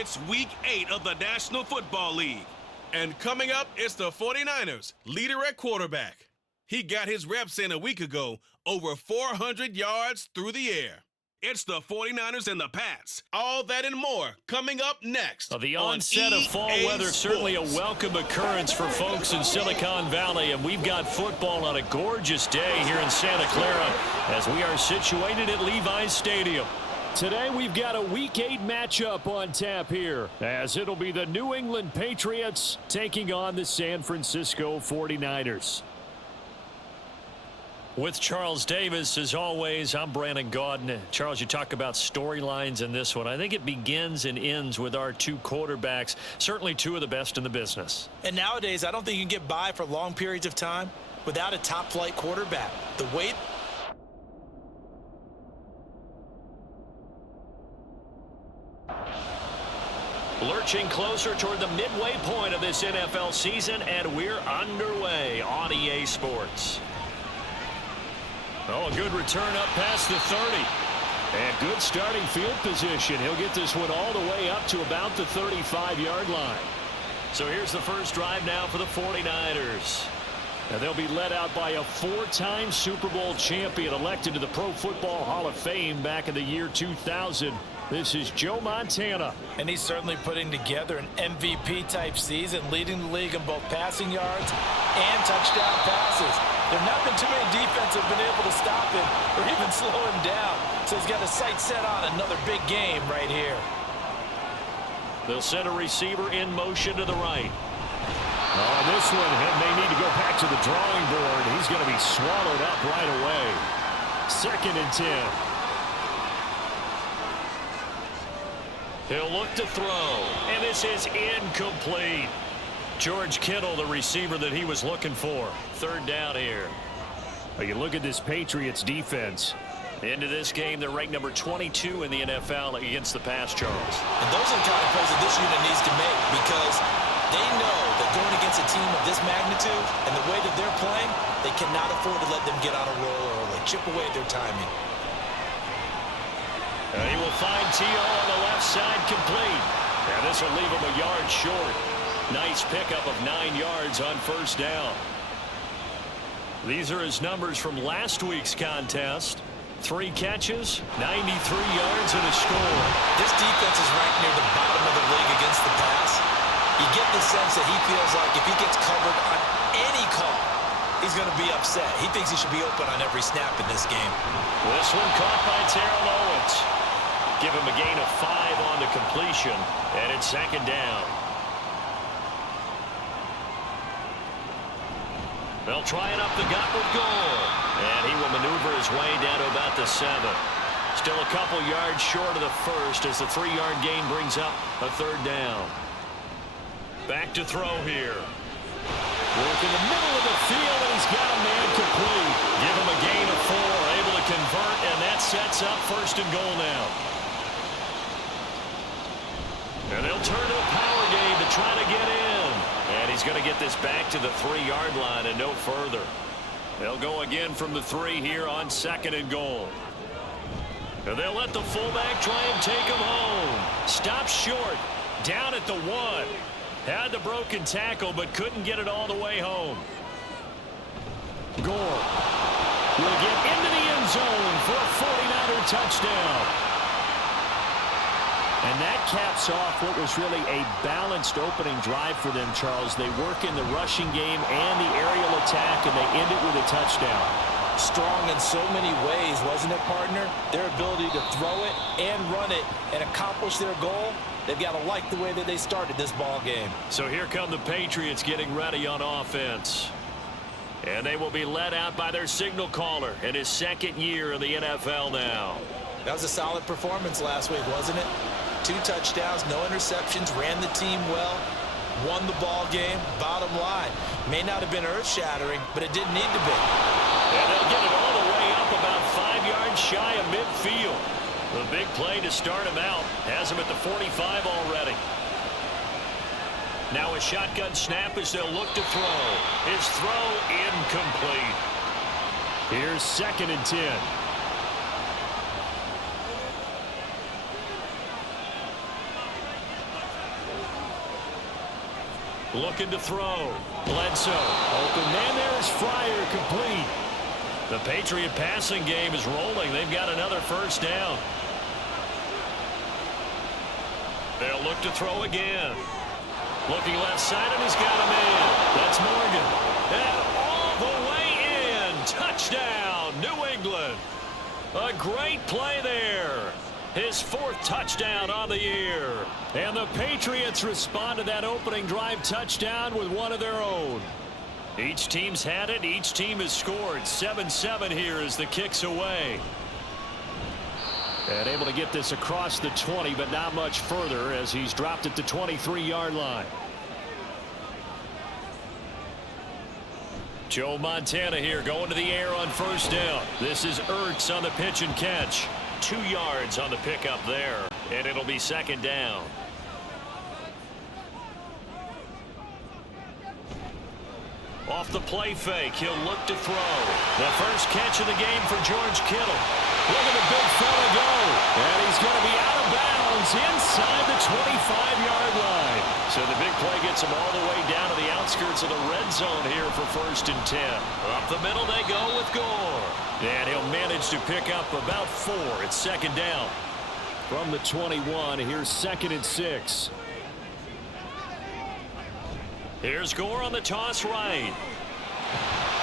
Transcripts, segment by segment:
It's Week 8 of the National Football League. And coming up, it's the 49ers, leader at quarterback. He got his reps in a week ago, over 400 yards through the air. It's the 49ers and the Pats. All that and more coming up next. The onset of fall weather, certainly a welcome occurrence for folks in Silicon Valley. And we've got football on a gorgeous day here in Santa Clara as we are situated at Levi's Stadium. Today we've got a Week 8 matchup on tap here, as it'll be the New England Patriots taking on the San Francisco 49ers. With Charles Davis, as always, I'm Brandon Gaudin. Charles, you talk about storylines in this one. I think it begins and ends with our two quarterbacks, certainly two of the best in the business. And nowadays, I don't think you can get by for long periods of time without a top-flight quarterback. The way lurching closer toward the midway point of this NFL season, and we're underway on EA Sports. Oh, a good return up past the 30. And good starting field position. He'll get this one all the way up to about the 35-yard line. So here's the first drive now for the 49ers. And they'll be led out by a four-time Super Bowl champion elected to the Pro Football Hall of Fame back in the year 2000. This is Joe Montana. And he's certainly putting together an MVP-type season, leading the league in both passing yards and touchdown passes. There have not been too many defenses have been able to stop him or even slow him down. So he's got his sights set on another big game right here. They'll send a receiver in motion to the right. Oh, this one may need to go back to the drawing board. He's going to be swallowed up right away. 2nd and 10. He'll look to throw, and this is incomplete. George Kittle, the receiver that he was looking for. 3rd down here. Well, you look at this Patriots defense. Into this game, they're ranked number 22 in the NFL against the pass, Charles. And those are the kind of plays that this unit needs to make, because they know that going against a team of this magnitude and the way that they're playing, they cannot afford to let them get on a roll early, chip away at their timing. And he will find T.O. on the left side, complete. And this will leave him a yard short. Nice pickup of 9 yards on 1st down. These are his numbers from last week's contest. 3 catches, 93 yards, and a score. This defense is ranked near the bottom of the league against the pass. You get the sense that he feels like if he gets covered on any call, he's going to be upset. He thinks he should be open on every snap in this game. This one caught by Terrell Owens. Give him a gain of 5 on the completion, and it's 2nd down. They'll try it up the gut with goal. And he will maneuver his way down to about the 7. Still a couple yards short of the 1st as the 3-yard gain brings up a 3rd down. Back to throw here. Work in the middle of the field, and he's got a man complete. Give him a gain of 4, able to convert, and that sets up 1st and goal now. And they'll turn to a power game to try to get in. And he's going to get this back to the 3-yard line and no further. They'll go again from the 3 here on 2nd and goal. And they'll let the fullback try and take him home. Stops short. Down at the 1. Had the broken tackle, but couldn't get it all the way home. Gore will get into the end zone for a 49er touchdown. And that caps off what was really a balanced opening drive for them, Charles. They work in the rushing game and the aerial attack, and they end it with a touchdown. Strong in so many ways, wasn't it, partner? Their ability to throw it and run it and accomplish their goal, they've got to like the way that they started this ball game. So here come the Patriots getting ready on offense. And they will be led out by their signal caller in his 2nd year in the NFL now. That was a solid performance last week, wasn't it? 2 touchdowns, no interceptions, ran the team well, won the ball game. Bottom line, may not have been earth-shattering, but it didn't need to be. And they'll get it all the way up about 5 yards shy of midfield. The big play to start him out has him at the 45 already. Now a shotgun snap as they'll look to throw. His throw incomplete. Here's 2nd and 10. Looking to throw. Bledsoe. Open man. There's Fryer, complete. The Patriot passing game is rolling. They've got another first down. They'll look to throw again. Looking left side, and he's got him in. That's Morgan. And all the way in. Touchdown, New England. A great play there. His 4th touchdown on the year. And the Patriots respond to that opening drive touchdown with one of their own. Each team's had it. Each team has scored. 7-7 here as the kick's away. And able to get this across the 20, but not much further as he's dropped at the 23-yard line. Joe Montana here going to the air on first down. This is Ertz on the pitch and catch. 2 yards on the pickup there, and it'll be second down. Off the play fake, he'll look to throw. The first catch of the game for George Kittle. Look at the big fella go. And he's going to be out of bounds inside the 25-yard line. So the big play gets him all the way down to the outskirts of the red zone here for 1st and 10. Up the middle they go with Gore. And he'll manage to pick up about 4. It's second down. From the 21, here's 2nd and 6. Here's Gore on the toss right.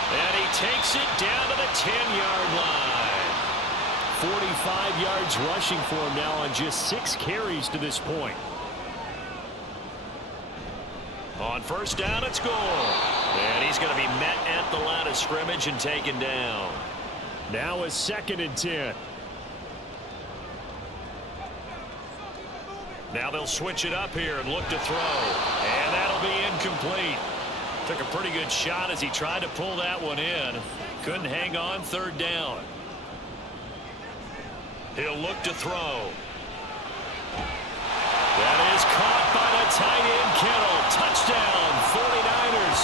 And he takes it down to the 10-yard line. 45 yards rushing for him now on just 6 carries to this point. On first down, it's Gore. And he's going to be met at the line of scrimmage and taken down. Now is 2nd and 10. Now they'll switch it up here and look to throw. And that'll be incomplete. Took a pretty good shot as he tried to pull that one in. Couldn't hang on, 3rd down. He'll look to throw. That is caught by the tight end Kittle. Touchdown, 49ers.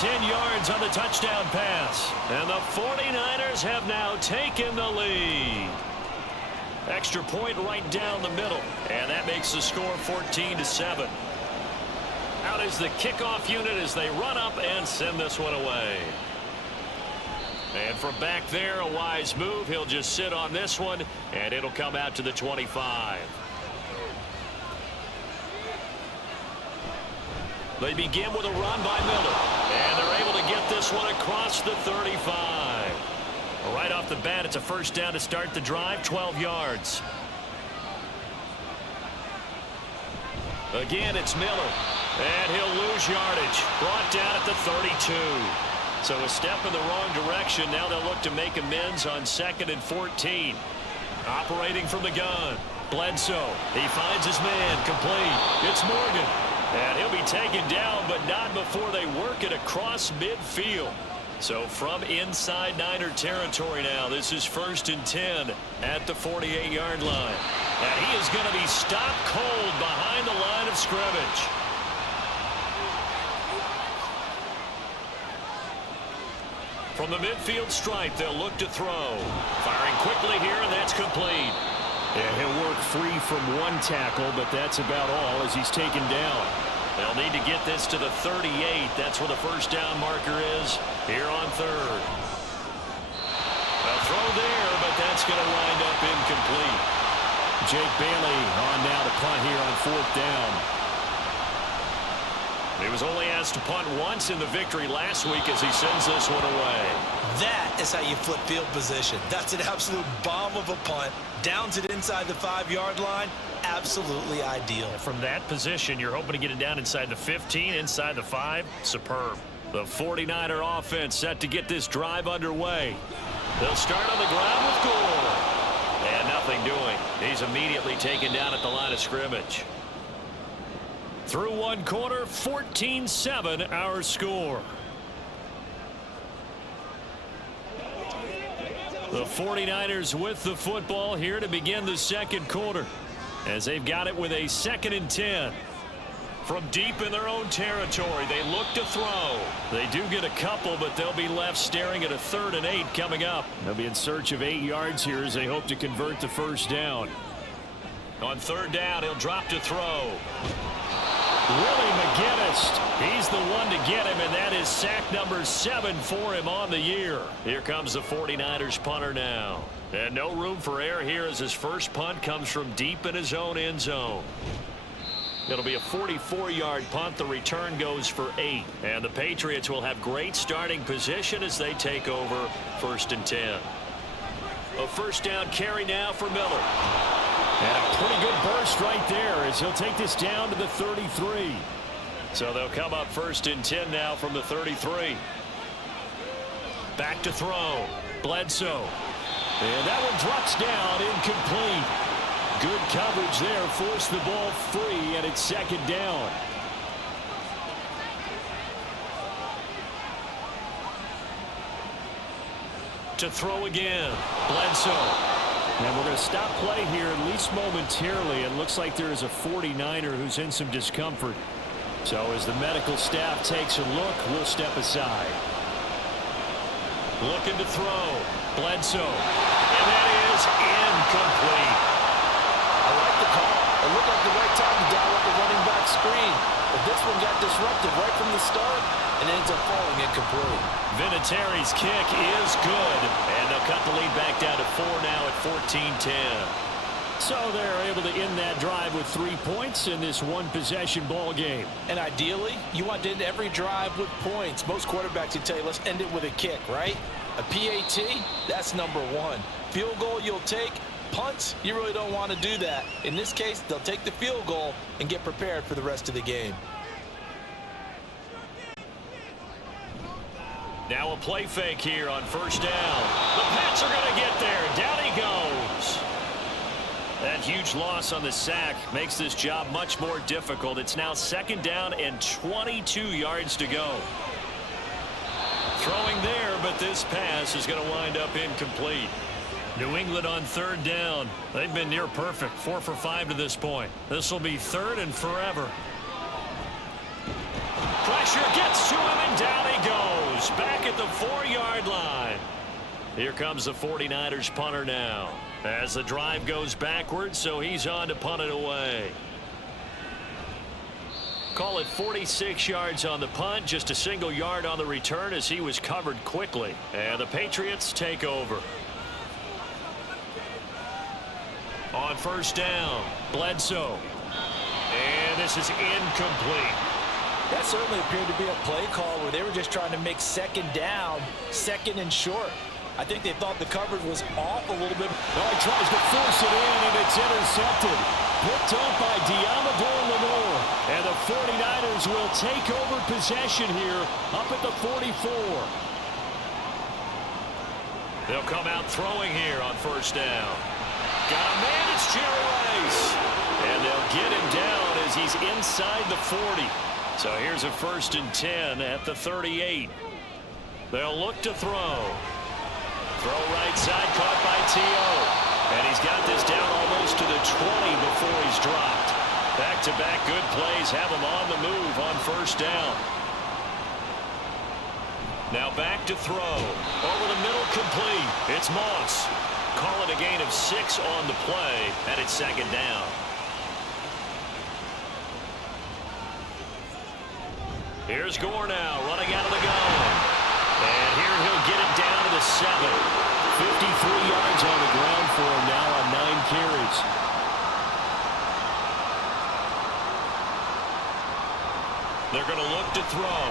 10 yards on the touchdown pass. And the 49ers have now taken the lead. Extra point right down the middle. And that makes the score 14-7. Out is the kickoff unit as they run up and send this one away. And from back there, a wise move. He'll just sit on this one, and it'll come out to the 25. They begin with a run by Miller. And they're able to get this one across the 35. Right off the bat, it's a first down to start the drive, 12 yards. Again, it's Miller. And he'll lose yardage. Brought down at the 32. So a step in the wrong direction. Now they'll look to make amends on 2nd and 14. Operating from the gun. Bledsoe. He finds his man. Complete. It's Morgan. And he'll be taken down, but not before they work it across midfield. So from inside Niner territory now, this is 1st and 10 at the 48-yard line. And he is going to be stopped cold behind the line of scrimmage. From the midfield stripe, they'll look to throw. Firing quickly here, and that's complete. And he'll work free from one tackle, but that's about all as he's taken down. They'll need to get this to the 38. That's where the first down marker is here on 3rd. A throw there, but that's going to wind up incomplete. Jake Bailey on now to punt here on 4th down. He was only asked to punt once in the victory last week as he sends this one away. That is how you flip field position. That's an absolute bomb of a punt. Downs it inside the 5-yard line. Absolutely ideal. From that position, you're hoping to get it down inside the 15, inside the 5. Superb. The 49er offense set to get this drive underway. They'll start on the ground with Gore. And nothing doing. He's immediately taken down at the line of scrimmage. Through one quarter, 14-7 our score. The 49ers with the football here to begin the second quarter as they've got it with a 2nd and 10. From deep in their own territory, they look to throw. They do get a couple, but they'll be left staring at a 3rd and 8 coming up. They'll be in search of 8 yards here as they hope to convert the first down. On 3rd down, he'll drop to throw. Willie McGinnis, he's the one to get him, and that is sack number 7 for him on the year. Here comes the 49ers punter now. And no room for error here as his first punt comes from deep in his own end zone. It'll be a 44-yard punt. The return goes for 8. And the Patriots will have great starting position as they take over 1st and 10. A first down carry now for Miller. And a pretty good burst right there as he'll take this down to the 33. So they'll come up 1st and 10 now from the 33. Back to throw. Bledsoe. And that one drops down, incomplete. Good coverage there, forced the ball free, and it's 2nd down. To throw again, Bledsoe. And we're going to stop play here at least momentarily. It looks like there is a 49er who's in some discomfort. So as the medical staff takes a look, we'll step aside. Looking to throw, Bledsoe. And that is incomplete. I like the call. It looked like the right time to dial up the running back screen. But this one got disrupted right from the start and ends up falling incomplete. Vinatieri's kick is good. And they'll cut the lead back down to 4 now at 14-10. So they're able to end that drive with 3 points in this one-possession ball game. And ideally, you want to end every drive with points. Most quarterbacks would tell you, let's end it with a kick, right? A PAT, that's number 1. Field goal you'll take. Punts, you really don't want to do that. In this case, they'll take the field goal and get prepared for the rest of the game. Now a play fake here on first down. The Pats are going to get there. Down he goes. That huge loss on the sack makes this job much more difficult. It's now 2nd down and 22 yards to go. Throwing there, but this pass is going to wind up incomplete. New England on 3rd down. They've been near perfect, 4 for 5 to this point. This will be 3rd and forever. Pressure gets to him, and down he goes. Back at the 4-yard line. Here comes the 49ers punter now. As the drive goes backwards, so he's on to punt it away. Call it 46 yards on the punt, just a single yard on the return as he was covered quickly. And the Patriots take over. On first down, Bledsoe. And this is incomplete. That certainly appeared to be a play call where they were just trying to make 2nd down, 2nd and short. I think they thought the coverage was off a little bit. Well, he tries to force it in, and it's intercepted. Picked up by Diamador Lenore. And the 49ers will take over possession here up at the 44. They'll come out throwing here on first down. Got a man, it's Jerry Rice. And they'll get him down as he's inside the 40. So here's a 1st and 10 at the 38. They'll look to throw. Throw right side, caught by T.O. And he's got this down almost to the 20 before he's dropped. Back-to-back good plays have him on the move on first down. Now back to throw. Over the middle, complete. It's Moss. Call it a gain of 6 on the play, and it's 2nd down. Here's Gore now, running out of the gun. And here he'll get it down to the 7. 53 yards on the ground for him now on 9 carries. They're going to look to throw.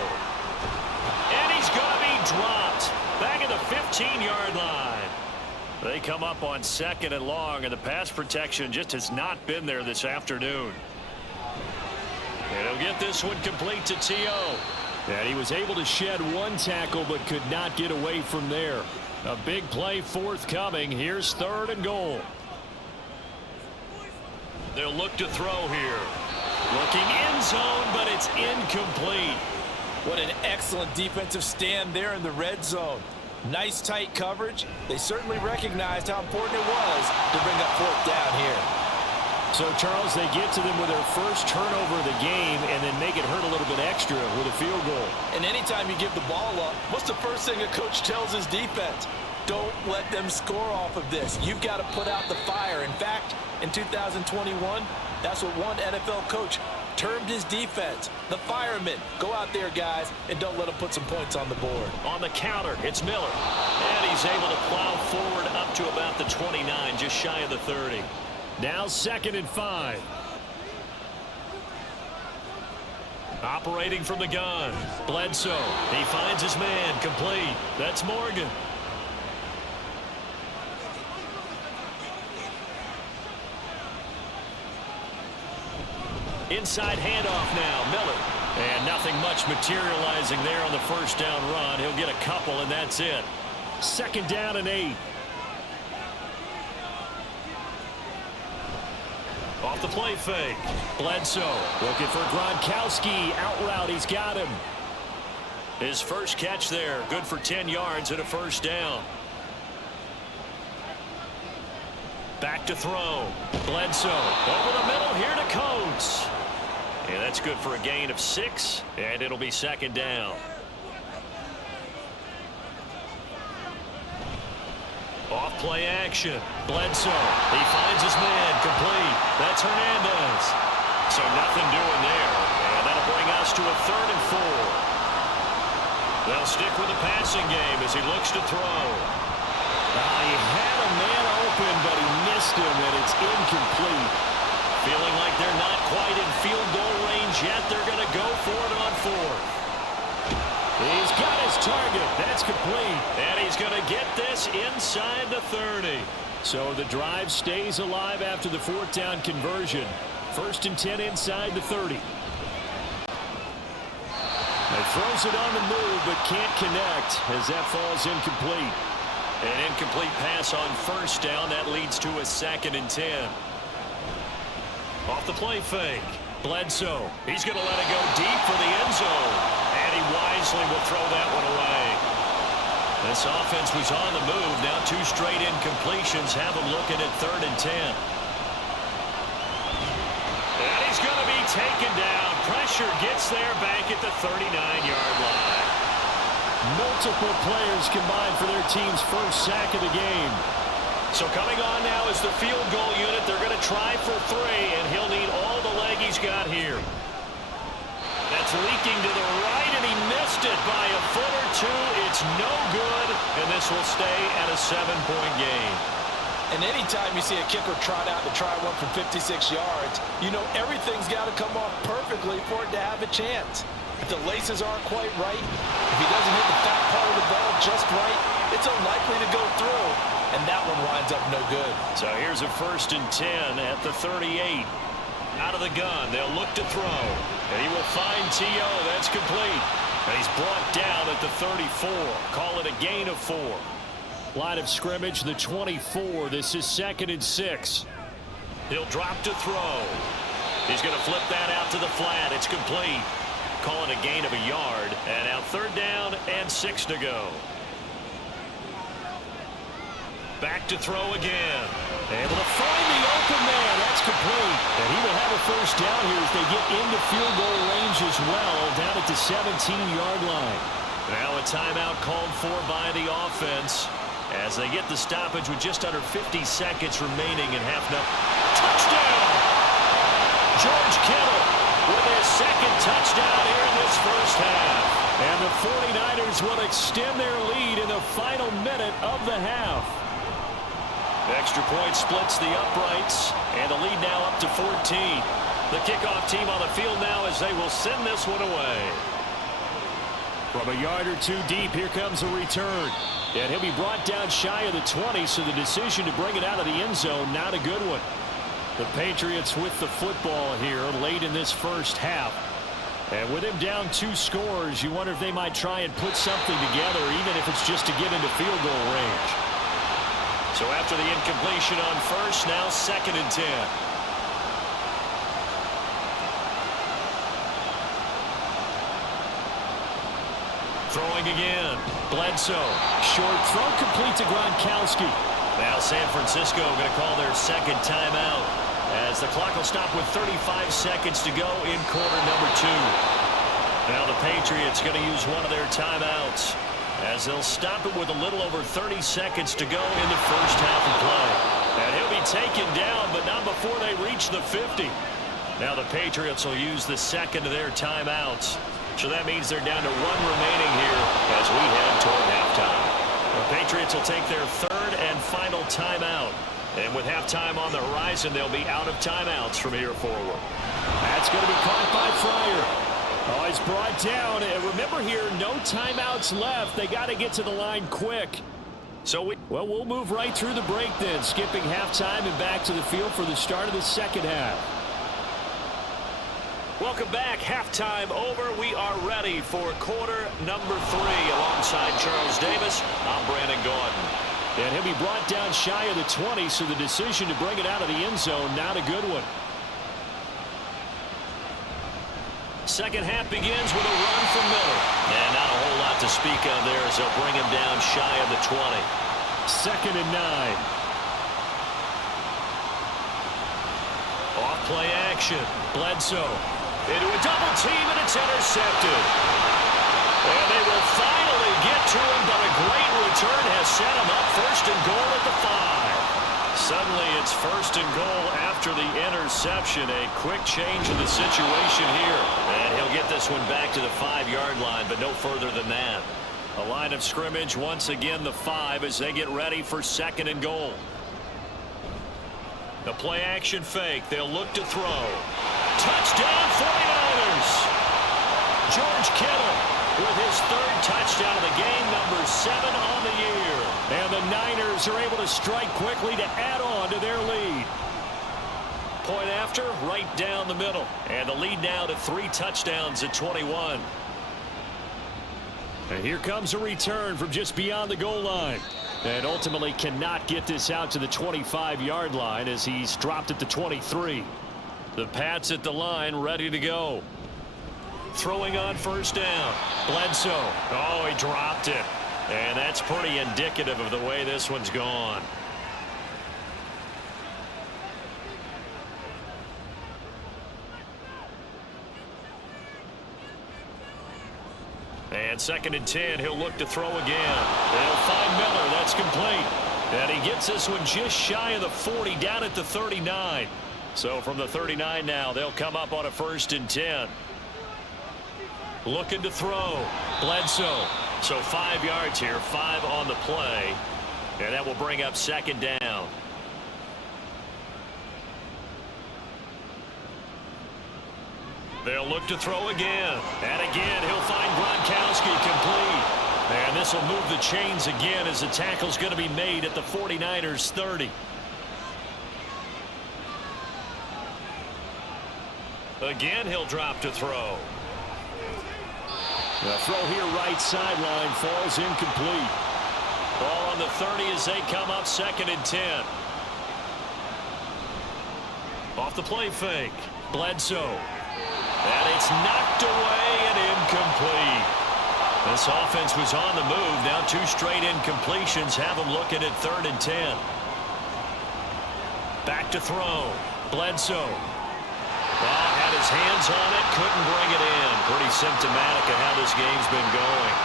And he's going to be dropped. Back at the 15-yard line. They come up on 2nd and long, and the pass protection just has not been there this afternoon. And he'll get this one complete to T.O. And he was able to shed 1 tackle but could not get away from there. A big play forthcoming. Here's 3rd and goal. They'll look to throw here. Looking end zone, but it's incomplete. What an excellent defensive stand there in the red zone. Nice tight coverage. They certainly recognized how important it was to bring up 4th down here. So, Charles, they get to them with their first turnover of the game and then make it hurt a little bit extra with a field goal. And anytime you give the ball up, what's the first thing a coach tells his defense? Don't let them score off of this. You've got to put out the fire. In fact, in 2021, that's what one NFL coach termed his defense. The firemen. Go out there, guys, and don't let them put some points on the board. On the counter, it's Miller. And he's able to plow forward up to about the 29, just shy of the 30. Now 2nd and 5. Operating from the gun. Bledsoe. He finds his man. Complete. That's Morgan. Inside handoff now. Miller. And nothing much materializing there on the first down run. He'll get a couple, and that's it. 2nd down and 8. Off the play fake. Bledsoe looking for Gronkowski. Out route. He's got him. His first catch there. Good for 10 yards and a first down. Back to throw. Bledsoe over the middle here to Coates. And that's good for a gain of 6. And it'll be 2nd down. Off play action. Bledsoe. He finds his man. Complete. That's Hernandez. So nothing doing there. And that'll bring us to a 3rd and 4. They'll stick with the passing game as he looks to throw. He had a man open, but he missed him, and it's incomplete. Feeling like they're not quite in field goal range yet. They're going to go for it on 4th. He's got his target. That's complete. And he's going to get this inside the 30. So the drive stays alive after the 4th down conversion. 1st and 10 inside the 30. He throws it on the move, but can't connect as that falls incomplete. An incomplete pass on 1st down. That leads to a 2nd and 10. Off the play fake. Bledsoe. He's going to let it go deep for the end zone. And he wisely will throw that one away. This offense was on the move. Now 2 straight incompletions have him looking at 3rd and 10. And he's going to be taken down. Pressure gets there back at the 39-yard line. Multiple players combined for their team's first sack of the game. So coming on now is the field goal unit. They're going to try for 3, and he'll need all the leg he's got here. That's leaking to the right, and he missed it by a foot or 2. It's no good, and this will stay at a 7-point game. And anytime you see a kicker trot out to try one from 56 yards, you know everything's got to come off perfectly for it to have a chance. If the laces aren't quite right, if he doesn't hit the fat part of the ball just right, it's unlikely to go through, and that one winds up no good. So here's a 1st and 10 at the 38. Out of the gun, they'll look to throw, and he will find T.O. That's complete. And he's brought down at the 34. Call it a gain of 4. Line of scrimmage, the 24. This is 2nd and 6. He'll drop to throw. He's going to flip that out to the flat. It's complete. Call it a gain of a yard. And now 3rd down and 6 to go. Back to throw again. Able to find the open man. That's complete. And he will have a first down here as they get into field goal range as well, down at the 17-yard line. Now a timeout called for by the offense as they get the stoppage with just under 50 seconds remaining in half. Touchdown! George Kittle with his 2nd touchdown here in this first half. And the 49ers will extend their lead in the final minute of the half. The extra point splits the uprights, and the lead now up to 14. The kickoff team on the field now as they will send this one away. From a yard or 2 deep, here comes a return. And he'll be brought down shy of the 20, so the decision to bring it out of the end zone, not a good one. The Patriots with the football here late in this first half. And with him down 2 scores, you wonder if they might try and put something together, even if it's just to get into field goal range. So after the incompletion on 1st, now 2nd and 10. Throwing again. Bledsoe. Short throw complete to Gronkowski. Now San Francisco going to call their 2nd timeout as the clock will stop with 35 seconds to go in quarter number 2. Now the Patriots going to use one of their timeouts as they'll stop it with a little over 30 seconds to go in the first half of play. And he'll be taken down, but not before they reach the 50. Now the Patriots will use the second of their timeouts. So that means they're down to one remaining here as we head toward halftime. The Patriots will take their third and final timeout. And with halftime on the horizon, they'll be out of timeouts from here forward. That's going to be caught by Fryer. Oh, he's brought down. And remember here, no timeouts left. They got to get to the line quick. So, we'll move right through the break then, skipping halftime and back to the field for the start of the second half. Welcome back. Halftime over. We are ready for quarter number 3 alongside Charles Davis. I'm Brandon Gordon. And he'll be brought down shy of the 20, so the decision to bring it out of the end zone, not a good one. Second half begins with a run from Miller. And not a whole lot to speak of there as they'll bring him down shy of the 20. 2nd and 9. Off play action. Bledsoe into a double team, and it's intercepted. And they will finally get to him, but a great return has set him up 1st and goal at the 5. Suddenly it's 1st and goal after the interception. A quick change in the situation here. And he'll get this one back to the 5-yard line, but no further than that. A line of scrimmage once again the 5 as they get ready for 2nd and goal. The play action fake. They'll look to throw. Touchdown 49ers. George Kittle with his 3rd touchdown of the game, number 7 on the year. And the Niners are able to strike quickly to add on to their lead. Point after, right down the middle. And the lead now to 3 touchdowns at 21. And here comes a return from just beyond the goal line. And ultimately cannot get this out to the 25-yard line as he's dropped at the 23. The Pats at the line ready to go. Throwing on 1st down. Bledsoe. Oh, he dropped it. And that's pretty indicative of the way this one's gone. And 2nd and 10, he'll look to throw again. They'll find Miller. That's complete. And he gets this one just shy of the 40, down at the 39. So from the 39 now, they'll come up on a 1st and 10. Looking to throw. Bledsoe. So 5 yards here, 5 on the play. And that will bring up 2nd down. They'll look to throw again. And again, he'll find Gronkowski complete. And this will move the chains again as the tackle's going to be made at the 49ers 30. Again, he'll drop to throw. The throw here right sideline falls incomplete. Ball on the 30 as they come up 2nd and 10. Off the play fake. Bledsoe. And it's knocked away and incomplete. This offense was on the move. Now 2 straight incompletions have them looking at 3rd and 10. Back to throw. Bledsoe. Well, had his hands on it, couldn't bring it in. Pretty symptomatic of how this game's been going.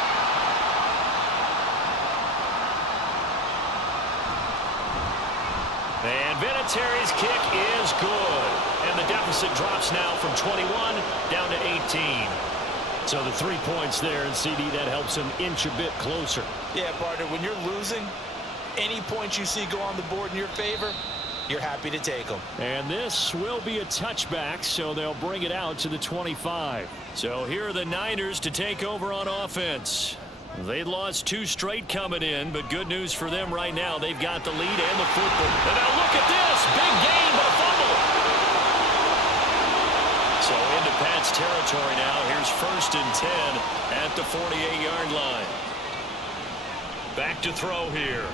And Vinatieri's kick is good. And the deficit drops now from 21 down to 18. So the 3 points there, and CD, that helps him inch a bit closer. Yeah, partner, when you're losing, any points you see go on the board in your favor, you're happy to take them. And this will be a touchback, so they'll bring it out to the 25. So here are the Niners to take over on offense. They lost 2 straight coming in, but good news for them right now. They've got the lead and the football. And now look at this. Big gain, but a fumble. So into Pats territory now. Here's 1st and 10 at the 48-yard line. Back to throw here.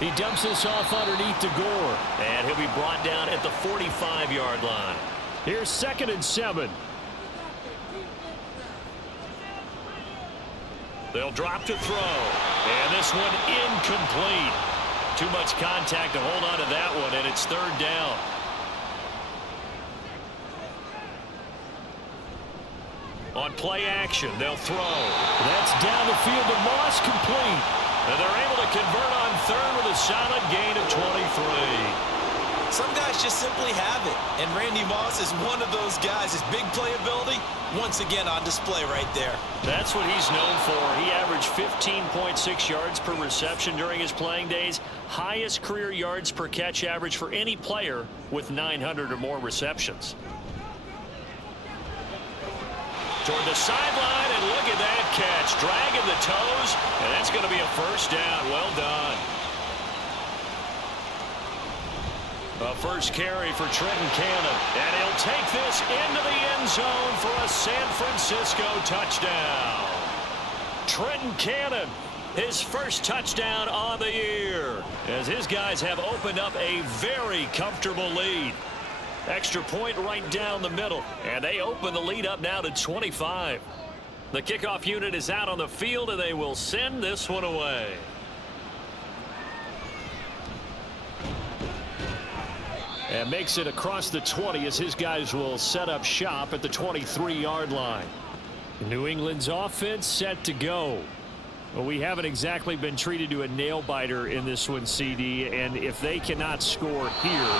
He dumps this off underneath to Gore. And he'll be brought down at the 45-yard line. Here's 2nd and 7. They'll drop to throw. And this one incomplete. Too much contact to hold on to that one, and it's 3rd down. On play action, they'll throw. That's down the field to Moss, complete. And they're able to convert on 3rd with a solid gain of 23. Some guys just simply have it, and Randy Moss is one of those guys. His big playability, once again, on display right there. That's what he's known for. He averaged 15.6 yards per reception during his playing days. Highest career yards per catch average for any player with 900 or more receptions. Toward the sideline, and look at that catch. Dragging the toes, and that's going to be a first down. Well done. A first carry for Trenton Cannon, and he'll take this into the end zone for a San Francisco touchdown. Trenton Cannon, his first touchdown on the year, as his guys have opened up a very comfortable lead. Extra point right down the middle, and they open the lead up now to 25. The kickoff unit is out on the field, and they will send this one away. And makes it across the 20 as his guys will set up shop at the 23-yard line. New England's offense set to go. Well, we haven't exactly been treated to a nail-biter in this one, CD, and if they cannot score here,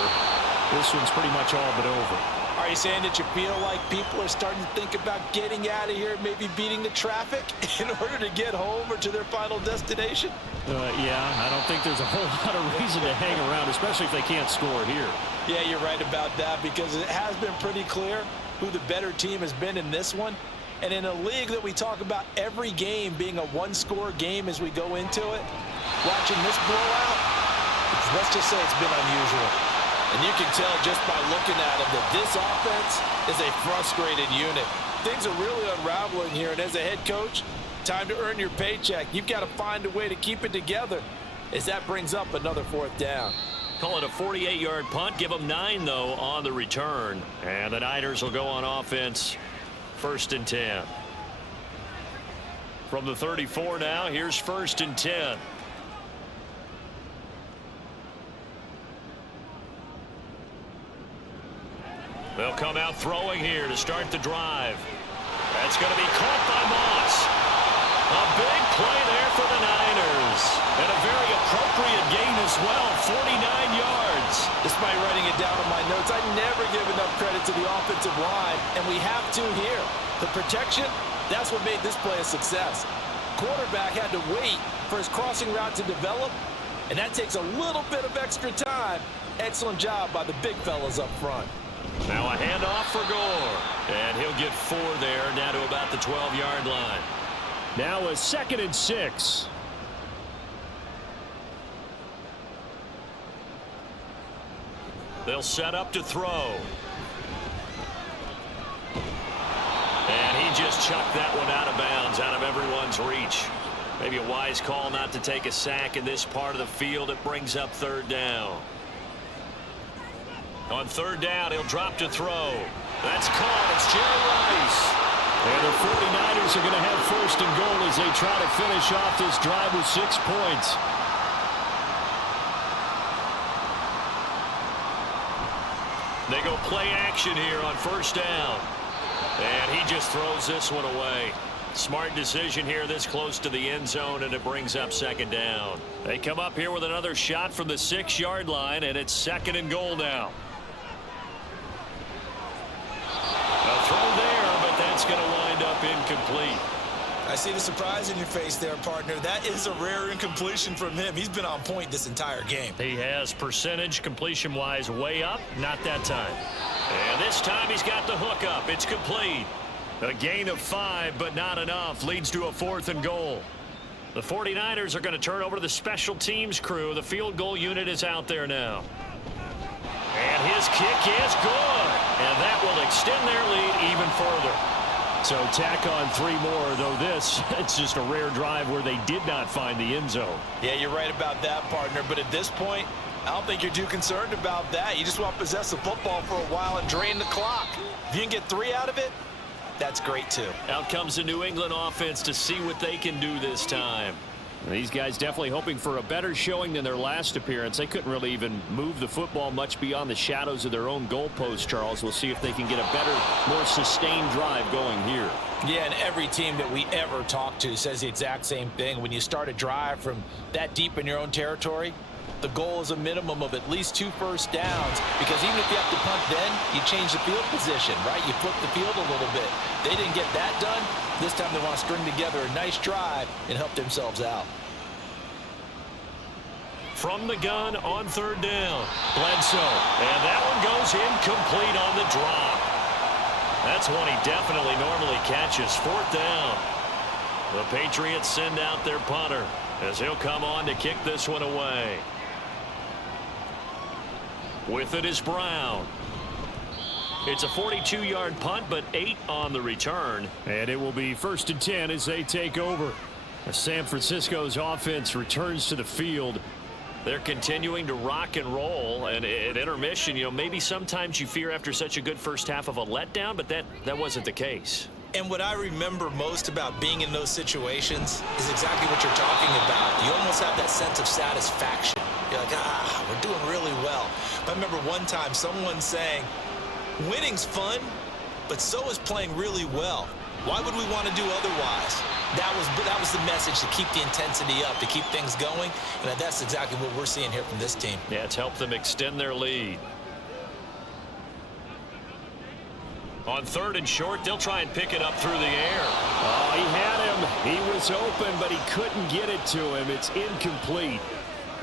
this one's pretty much all but over. Are you saying that you feel like people are starting to think about getting out of here, maybe beating the traffic in order to get home or to their final destination? Yeah, I don't think there's a whole lot of reason to hang around, especially if they can't score here. Yeah, you're right about that, because it has been pretty clear who the better team has been in this one. And in a league that we talk about every game being a one-score game as we go into it, watching this blowout, let's just say it's been unusual. And you can tell just by looking at them that this offense is a frustrated unit. Things are really unraveling here, and as a head coach, time to earn your paycheck. You've got to find a way to keep it together as that brings up another fourth down. Call it a 48-yard punt. Give them 9, though, on the return. And the Niners will go on offense. 1st and 10. From the 34 now, here's 1st and 10. They'll come out throwing here to start the drive. That's going to be caught by Moss. A big play there for the Niners. And a very appropriate gain as well, 49 yards. Despite writing it down on my notes, I never give enough credit to the offensive line, and we have to here. The protection, that's what made this play a success. Quarterback had to wait for his crossing route to develop, and that takes a little bit of extra time. Excellent job by the big fellas up front. Now a handoff for Gore, and he'll get 4 there, down to about the 12-yard line. Now a 2nd and 6. They'll set up to throw. And he just chucked that one out of bounds, out of everyone's reach. Maybe a wise call not to take a sack in this part of the field. It brings up 3rd down. On 3rd down, he'll drop to throw. That's caught. It's Jerry Rice. And the 49ers are going to have 1st and goal as they try to finish off this drive with 6 points. They go play action here on 1st down. And he just throws this one away. Smart decision here this close to the end zone, and it brings up 2nd down. They come up here with another shot from the 6-yard line, and it's 2nd and goal now. A throw there, but that's going to wind up incomplete. I see the surprise in your face there, partner. That is a rare incompletion from him. He's been on point this entire game. He has percentage completion-wise way up. Not that time. And this time he's got the hook up. It's complete. A gain of 5, but not enough. Leads to a 4th and goal. The 49ers are going to turn over to the special teams crew. The field goal unit is out there now. And his kick is good. And that will extend their lead even further. So tack on 3 more, though this, it's just a rare drive where they did not find the end zone. Yeah, you're right about that, partner. But at this point, I don't think you're too concerned about that. You just want to possess the football for a while and drain the clock. If you can get 3 out of it, that's great, too. Out comes the New England offense to see what they can do this time. These guys definitely hoping for a better showing than their last appearance. They couldn't really even move the football much beyond the shadows of their own goalpost, Charles. We'll see if they can get a better, more sustained drive going here. Yeah, and every team that we ever talk to says the exact same thing. When you start a drive from that deep in your own territory, the goal is a minimum of at least 2 first downs, because even if you have to punt then, you change the field position, right? You flip the field a little bit. They didn't get that done. This time they want to string together a nice drive and help themselves out. From the gun on 3rd down, Bledsoe. And that one goes incomplete on the drop. That's one he definitely normally catches. 4th down. The Patriots send out their punter as he'll come on to kick this one away. With it is Brown. It's a 42-yard punt, but 8 on the return. And it will be 1st and 10 as they take over. As San Francisco's offense returns to the field, they're continuing to rock and roll. And at intermission, maybe sometimes you fear after such a good first half of a letdown, but that wasn't the case. And what I remember most about being in those situations is exactly what you're talking about. You almost have that sense of satisfaction. You're like, we're doing really well. But I remember one time someone saying, winning's fun, but so is playing really well. Why would we want to do otherwise? That was the message, to keep the intensity up, to keep things going. And that's exactly what we're seeing here from this team. Yeah, it's helped them extend their lead. On 3rd and short, they'll try and pick it up through the air. Oh, he had him. He was open, but he couldn't get it to him. It's incomplete.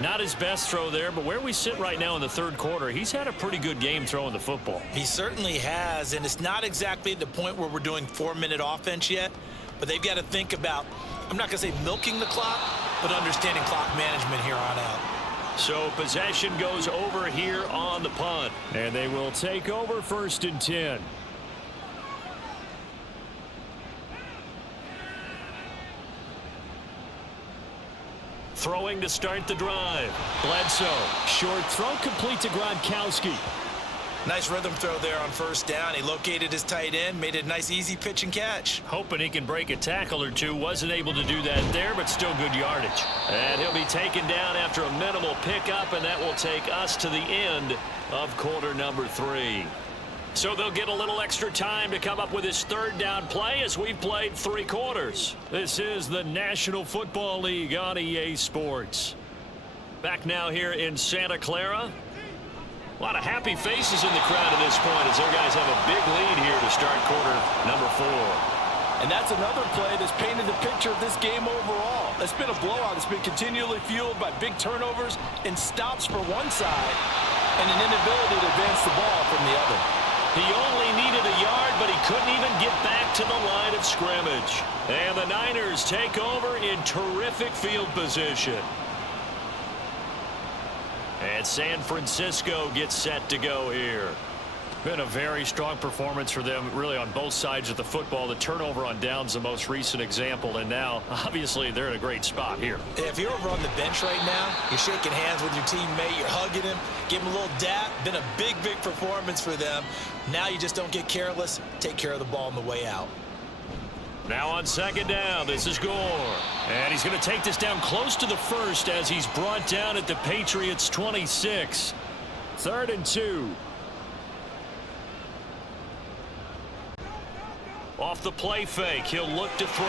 Not his best throw there, but where we sit right now in the 3rd quarter, he's had a pretty good game throwing the football. He certainly has, and it's not exactly at the point where we're doing 4-minute offense yet, but they've got to think about, I'm not going to say milking the clock, but understanding clock management here on out. So possession goes over here on the punt. And they will take over 1st and 10. Throwing to start the drive. Bledsoe. Short throw complete to Gronkowski. Nice rhythm throw there on 1st down. He located his tight end, made it a nice easy pitch and catch. Hoping he can break a tackle or two. Wasn't able to do that there, but still good yardage. And he'll be taken down after a minimal pickup, and that will take us to the end of quarter number 3. So they'll get a little extra time to come up with his 3rd down play as we've played 3 quarters. This is the National Football League on EA Sports. Back now here in Santa Clara. A lot of happy faces in the crowd at this point as their guys have a big lead here to start quarter number 4. And that's another play that's painted the picture of this game overall. It's been a blowout. It's been continually fueled by big turnovers and stops for one side and an inability to advance the ball from the other. He only needed a yard, but he couldn't even get back to the line of scrimmage. And the Niners take over in terrific field position. And San Francisco gets set to go here. Been a very strong performance for them, really, on both sides of the football. The turnover on downs, the most recent example, and now, obviously, they're in a great spot here. If you're over on the bench right now, you're shaking hands with your teammate, you're hugging him, give him a little dap. Been a big, big performance for them. Now you just don't get careless. Take care of the ball on the way out. Now on 2nd down, this is Gore. And he's going to take this down close to the 1st as he's brought down at the Patriots 26. 3rd and 2. Off the play fake, he'll look to throw.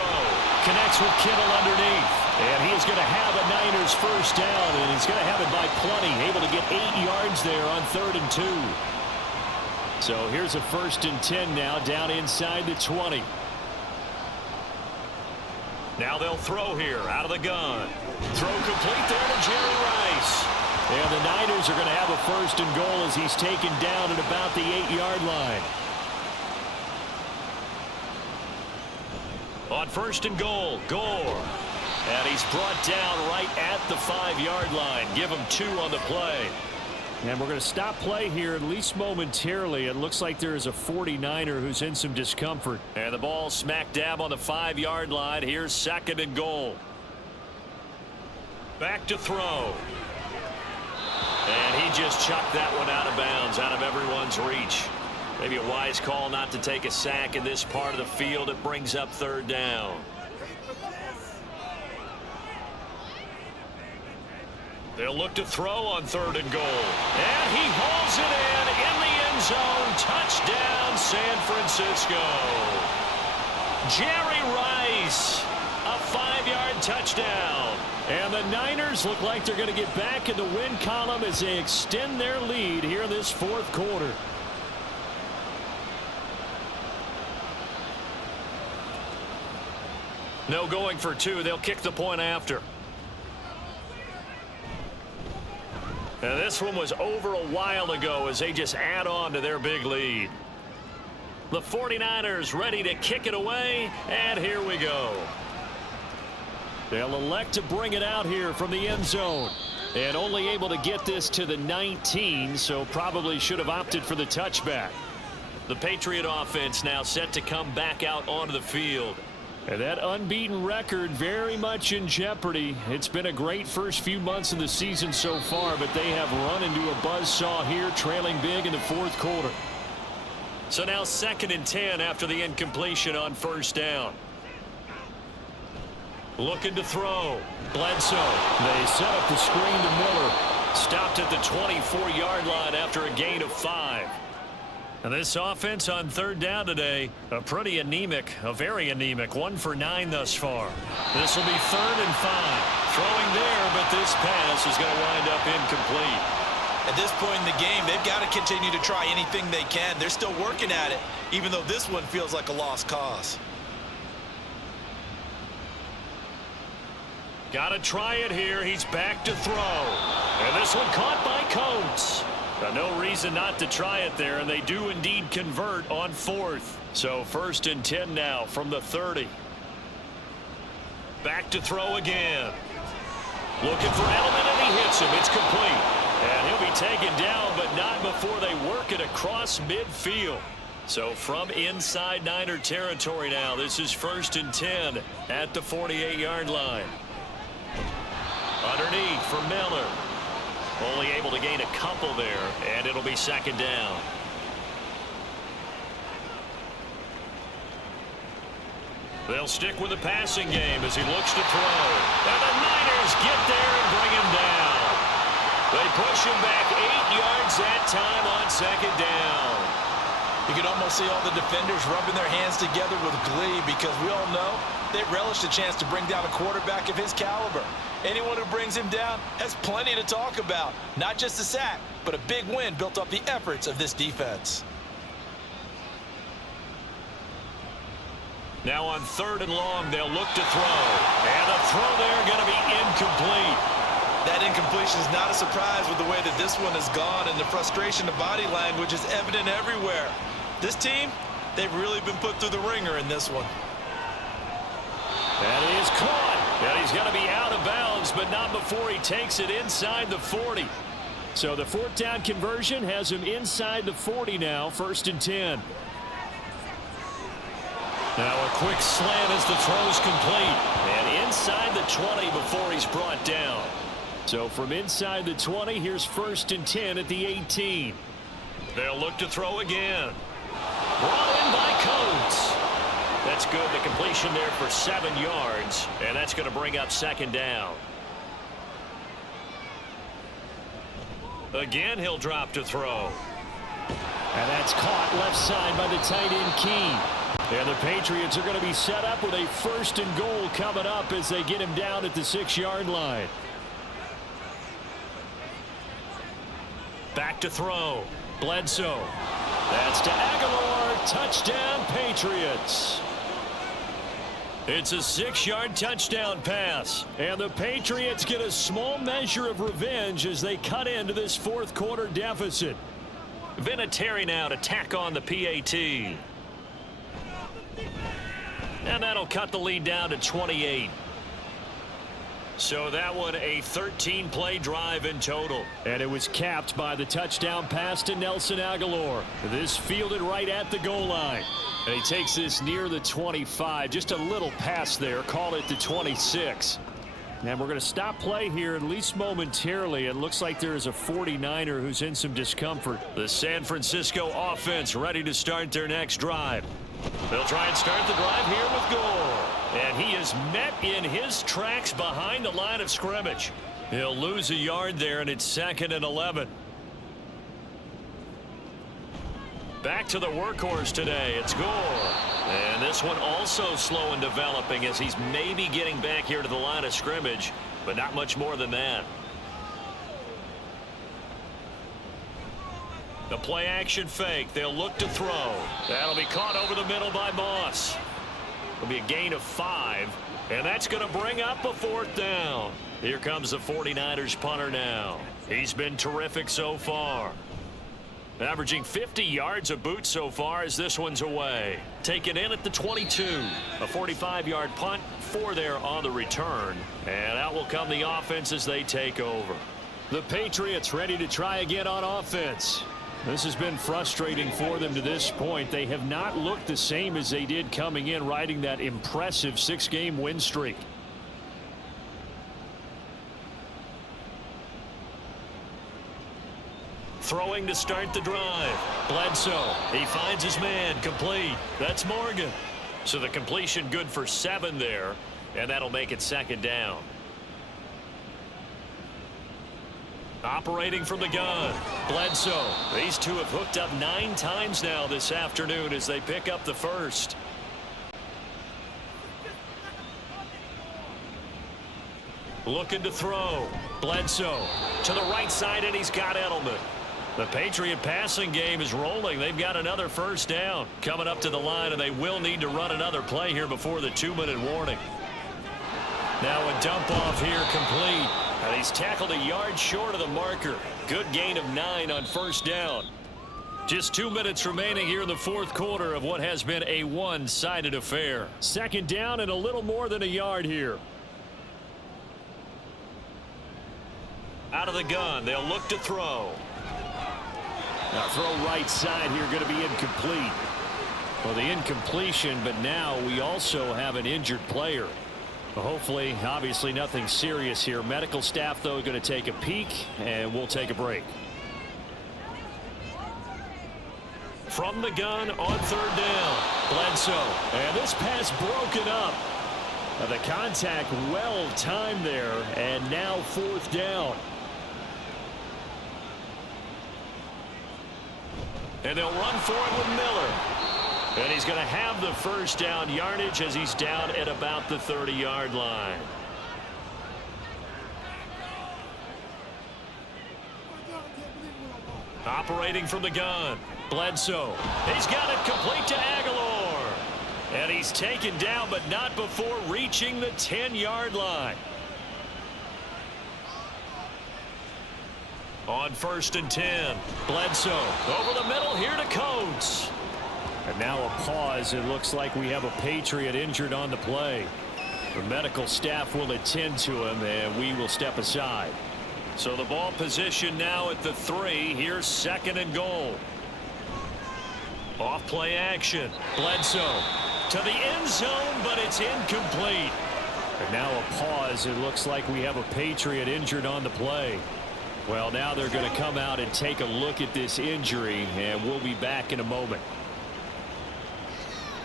Connects with Kittle underneath. And he is going to have a Niners 1st down, and he's going to have it by plenty. Able to get 8 yards there on 3rd and 2. So here's a 1st and 10 now, down inside the 20. Now they'll throw here out of the gun. Throw complete there to Jerry Rice. And the Niners are going to have a 1st and goal as he's taken down at about the 8-yard line. On 1st and goal, Gore. And he's brought down right at the 5-yard line. Give him 2 on the play. And we're going to stop play here, at least momentarily. It looks like there is a 49er who's in some discomfort. And the ball smack dab on the 5-yard line. Here's 2nd and goal. Back to throw. And he just chucked that one out of bounds, out of everyone's reach. Maybe a wise call not to take a sack in this part of the field. It brings up 3rd down. They'll look to throw on 3rd and goal. And he hauls it in the end zone. Touchdown, San Francisco. Jerry Rice, a 5-yard touchdown. And the Niners look like they're going to get back in the win column as they extend their lead here in this fourth quarter. No going for two. They'll kick the point after. And this one was over a while ago as they just add on to their big lead. The 49ers ready to kick it away, and here we go. They'll elect to bring it out here from the end zone. And only able to get this to the 19, so probably should have opted for the touchback. The Patriot offense now set to come back out onto the field. And that unbeaten record very much in jeopardy. It's been a great first few months of the season so far, but they have run into a buzzsaw here, trailing big in the fourth quarter. So now 2nd and 10 after the incompletion on first down. Looking to throw. Bledsoe. They set up the screen to Miller. Stopped at the 24-yard line after a gain of 5. And this offense on 3rd down today, a pretty anemic, a very anemic, 1 for 9 thus far. This will be 3rd and 5. Throwing there, but this pass is going to wind up incomplete. At this point in the game, they've got to continue to try anything they can. They're still working at it, even though this one feels like a lost cause. Got to try it here. He's back to throw. And this one caught by Coates. No reason not to try it there, and they do indeed convert on 4th. So 1st and 10 now from the 30. Back to throw again. Looking for Edelman, and he hits him. It's complete. And he'll be taken down, but not before they work it across midfield. So from inside Niner territory now, this is 1st and 10 at the 48-yard line. Underneath for Miller. Only able to gain a couple there, and it'll be 2nd down. They'll stick with the passing game as he looks to throw. And the Niners get there and bring him down. They push him back 8 yards that time on 2nd down. You can almost see all the defenders rubbing their hands together with glee because we all know they relish the chance to bring down a quarterback of his caliber. Anyone who brings him down has plenty to talk about. Not just a sack, but a big win built up the efforts of this defense. Now on 3rd and long, they'll look to throw. And the throw there going to be incomplete. That incompletion is not a surprise with the way that this one has gone, and the frustration of body language is evident everywhere. This team, they've really been put through the ringer in this one. That is caught. And he's going to be out of bounds, but not before he takes it inside the 40. So the 4th down conversion has him inside the 40 now, 1st and 10. Now a quick slant as the throw's complete. And inside the 20 before he's brought down. So from inside the 20, here's 1st and 10 at the 18. They'll look to throw again. Brought in by Coates. That's good. The completion there for 7 yards. And that's going to bring up 2nd down. Again, he'll drop to throw. And that's caught left side by the tight end Key. And the Patriots are going to be set up with a 1st and goal coming up as they get him down at the 6-yard line. Back to throw. Bledsoe. That's to Aguilar. Touchdown, Patriots. It's a 6-yard touchdown pass. And the Patriots get a small measure of revenge as they cut into this fourth quarter deficit. Vinatieri now to tack on the PAT. And that'll cut the lead down to 28. So that one a 13-play drive in total. And it was capped by the touchdown pass to Nelson Aguilar. This fielded right at the goal line. And he takes this near the 25. Just a little pass there. Call it the 26. And we're going to stop play here at least momentarily. It looks like there is a 49er who's in some discomfort. The San Francisco offense ready to start their next drive. They'll try and start the drive here with Gore. And he is met in his tracks behind the line of scrimmage. He'll lose a yard there, and it's 2nd and 11. Back to the workhorse today. It's Gore. And this one also slow in developing as he's maybe getting back here to the line of scrimmage. but not much more than that. The play action fake. They'll look to throw. That'll be caught over the middle by Moss. It'll be a gain of 5, and that's going to bring up a 4th down. Here comes the 49ers punter now. He's been terrific so far. Averaging 50 yards a boot so far as this one's away. Taken in at the 22. A 45-yard punt, 4 there on the return. And out will come the offense as they take over. The Patriots ready to try again on offense. This has been frustrating for them to this point. They have not looked the same as they did coming in, riding that impressive 6-game win streak. Throwing to start the drive. Bledsoe. He finds his man. Complete. That's Morgan. So the completion good for 7 there. And that'll make it 2nd down. Operating from the gun. Bledsoe. These two have hooked up 9 times now this afternoon as they pick up the 1st. Looking to throw. Bledsoe to the right side, and he's got Edelman. The Patriot passing game is rolling. They've got another 1st down coming up to the line, and they will need to run another play here before the 2-minute warning. Now a dump off here complete. And he's tackled a yard short of the marker. Good gain of 9 on 1st down. Just 2 minutes remaining here in the 4th quarter of what has been a one-sided affair. 2nd down and a little more than a yard here. Out of the gun. They'll look to throw. Now throw right side here going to be incomplete. Well, the incompletion, but now we also have an injured player. Hopefully, obviously nothing serious here. Medical staff, though, going to take a peek, and we'll take a break. From the gun on 3rd down. Bledsoe. And this pass broken up. The contact well timed there, and now 4th down. And they'll run for it with Miller. And he's going to have the 1st down yardage as he's down at about the 30-yard line. Operating from the gun. Bledsoe. He's got it complete to Aguilar. And he's taken down, but not before reaching the 10-yard line. On 1st and 10. Bledsoe over the middle here to Coates. And now a pause. It looks like we have a Patriot injured on the play. The medical staff will attend to him, and we will step aside. So the ball position now at the 3. Here's 2nd and goal. Off play action. Bledsoe to the end zone, but it's incomplete. And now a pause. It looks like we have a Patriot injured on the play. Well, now they're going to come out and take a look at this injury, and we'll be back in a moment.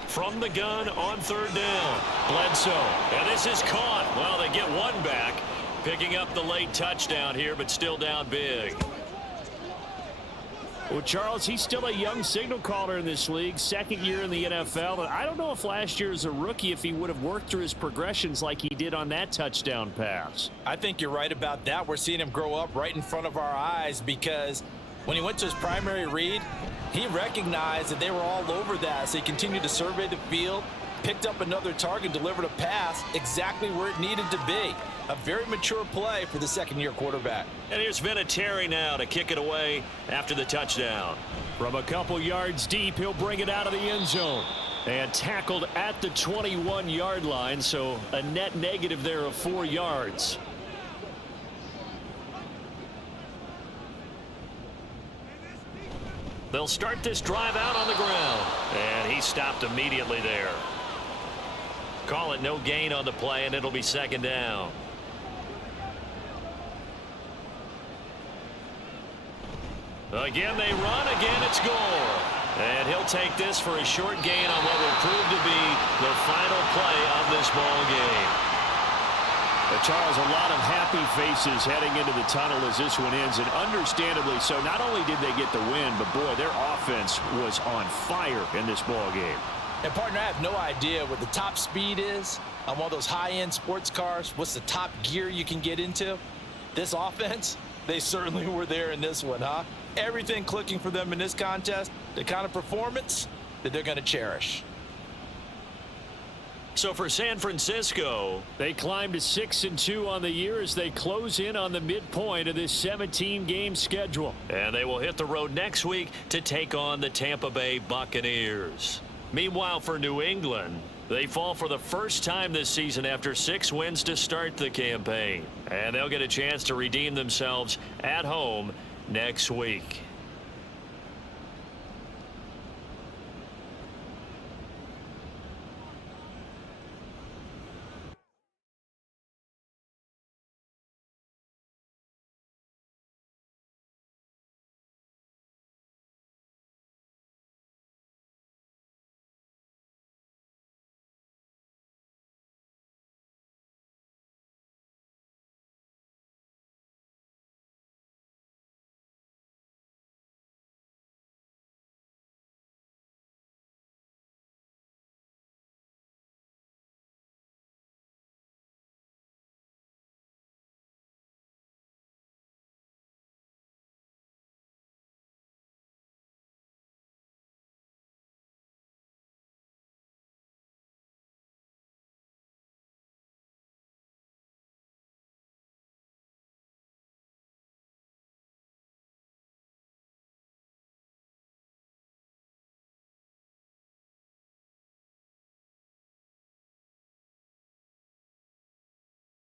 From the gun on 3rd down. Bledsoe. And this is caught. Well, they get 1 back. Picking up the late touchdown here, but still down big. Well, Charles, he's still a young signal caller in this league. 2nd year in the NFL. And I don't know if last year as a rookie if he would have worked through his progressions like he did on that touchdown pass. I think you're right about that. We're seeing him grow up right in front of our eyes because when he went to his primary read, he recognized that they were all over that. So he continued to survey the field, picked up another target, delivered a pass exactly where it needed to be. A very mature play for the 2nd-year quarterback. And here's Vinatieri now to kick it away after the touchdown. From a couple yards deep, he'll bring it out of the end zone. And tackled at the 21-yard line, so a net negative there of 4 yards. They'll start this drive out on the ground. And he stopped immediately there. Call it no gain on the play, and it'll be 2nd down. Again they run, again it's Gore. And he'll take this for a short gain on what will prove to be the final play of this ball game. Charles, a lot of happy faces heading into the tunnel as this one ends, and understandably so. Not only did they get the win, but boy, their offense was on fire in this ball game. And, partner, I have no idea what the top speed is on one of those high-end sports cars. What's the top gear you can get into? This offense, they certainly were there in this one, huh? Everything clicking for them in this contest, the kind of performance that they're going to cherish. So for San Francisco, they climb to 6-2 on the year as they close in on the midpoint of this 17-game schedule. And they will hit the road next week to take on the Tampa Bay Buccaneers. Meanwhile, for New England, they fall for the first time this season after 6 wins to start the campaign. And they'll get a chance to redeem themselves at home next week.